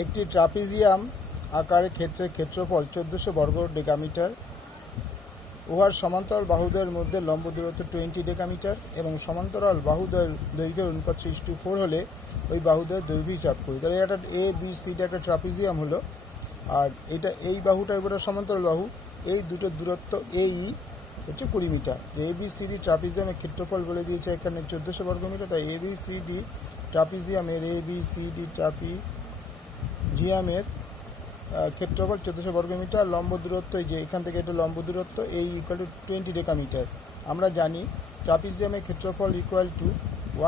একটি ট্রাপিজিয়াম আকারের ক্ষেত্রের ক্ষেত্রফল 1400 বর্গ ডেকামিটার। উহার সমান্তরাল বাহুদ্বয়ের মধ্যে লম্ব দূরত্ব 20 ডেকামিটার এবং সমান্তরাল বাহুদ্বয়ের দৈর্ঘ্যের অনুপাত 3:4 হলে ওই বাহুদ্বয়ের দৈর্ঘ্য হিসাব করি। তাহলে এটা এ বি সিটা একটা ট্রাপিজিয়াম হলো, আর এটা এই বাহুটা এবার সমান্তরাল বাহু, এই দুটো দূরত্ব এই হচ্ছে 20 মিটার। যে এ বি সি ডি ট্রাপিজিয়ামের ক্ষেত্রফল বলে দিয়েছে এখানে 1400 বর্গমিটার। তাই এ বি সি ডি ট্রাপিজিয়ামের জিয়ামের ক্ষেত্রফল 1400 বর্গমিটার। লম্ব দূরত্ব এই যে এখান থেকে এটা লম্ব দূরত্ব এই ইকুয়াল টু 20 ডেকামিটার। আমরা জানি ট্রাপিজিয়ামের ক্ষেত্রফল ইকুয়াল টু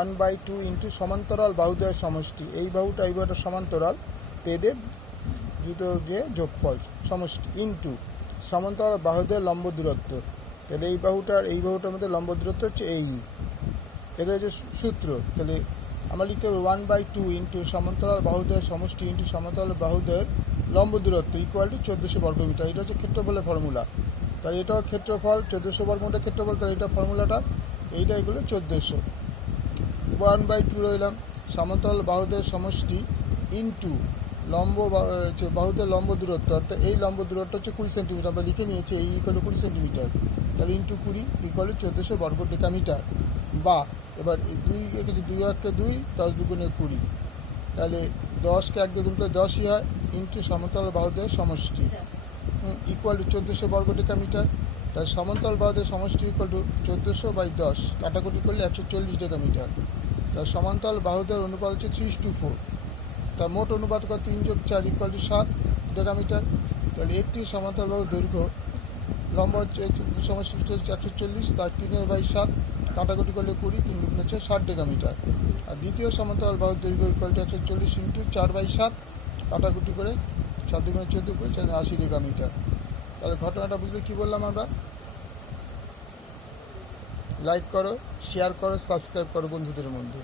1/2 ইন্টু সমান্তরাল বাহুদ্বয়ের সমষ্টি। এই বাহুটা এই বাহুটা সমান্তরাল, এদের দুটো যে যোগফল সমষ্টি ইন্টু সমান্তরাল বাহুদ্বয়ের লম্ব দূরত্ব। তাহলে এই বাহুটার মধ্যে লম্ব দূরত্ব হচ্ছে এই, এটা হচ্ছে সূত্র। তাহলে আমরা লিখতে হবে 1/2 ইন্টু সমান্তরাল বাহুদ্বয়ের সমষ্টি ইন্টু সমান্তরাল বাহুদ্বয়ের লম্ব দূরত্ব ইকুয়াল টু 1400 বর্গমিটার। এটা হচ্ছে ক্ষেত্রফলের ফর্মুলা। তাহলে এটাও ক্ষেত্রফল 1400 বর্গমিটার ক্ষেত্রফল। তাহলে এটা ফর্মুলাটা এইটা এগুলো 1400। 1/2 রইলাম সমান্তরাল বাহুদ্বয়ের সমষ্টি ইন্টু বাহুদের লম্ব দূরত্ব, অর্থাৎ এই লম্ব দূরত্ব হচ্ছে 20 সেন্টিমিটার। আমরা লিখে নিয়েছি এই ইকুয়াল টু 20 সেন্টিমিটার। তাহলে ইন্টু 20 ইকুয়াল টু 1400 বর্গ ডেকামিটার। বা এবার 2 এঁকেছি, 2 1 2, 10 2 20। তাহলে 10কে 1 দিয়ে গুণ করে 10ই হয়, ইন্টু সমান্তরাল বাহুদের সমষ্টি ইকুয়াল টু 1400 বর্গ ডেকামিটার। তাহলে সমান্তরাল বাহুদের সমষ্টি ইকুয়াল টু 1400/10, কাটাকুটি করলে 140 ডেকামিটার। তাহলে সমান্তরাল বাহুদের অনুপাত হচ্ছে 3:4। তার মোট অনুপাত কত? 3 + 4 ইকুয়াল টু 7 ডেকামিটার। তাহলে একটি সমান্তরাল বাহুর দৈর্ঘ্য লম্ব হচ্ছে সমষ্টি হচ্ছে 140, তার 3/7, কাটাকুটি করলে 20, 3 × 4 60 ডেকামিটার। আর দ্বিতীয় সমান্তরাল বাহুর দৈর্ঘ্য ইকুয়াল টু 140 ইন্টু 4/7, কাটাকুটি করে 7 × 14 করে 80 ডেকামিটার। তাহলে ঘটনাটা বুঝলে কী বললাম আমরা? লাইক করো, শেয়ার করো, সাবস্ক্রাইব করো বন্ধুদের মধ্যে।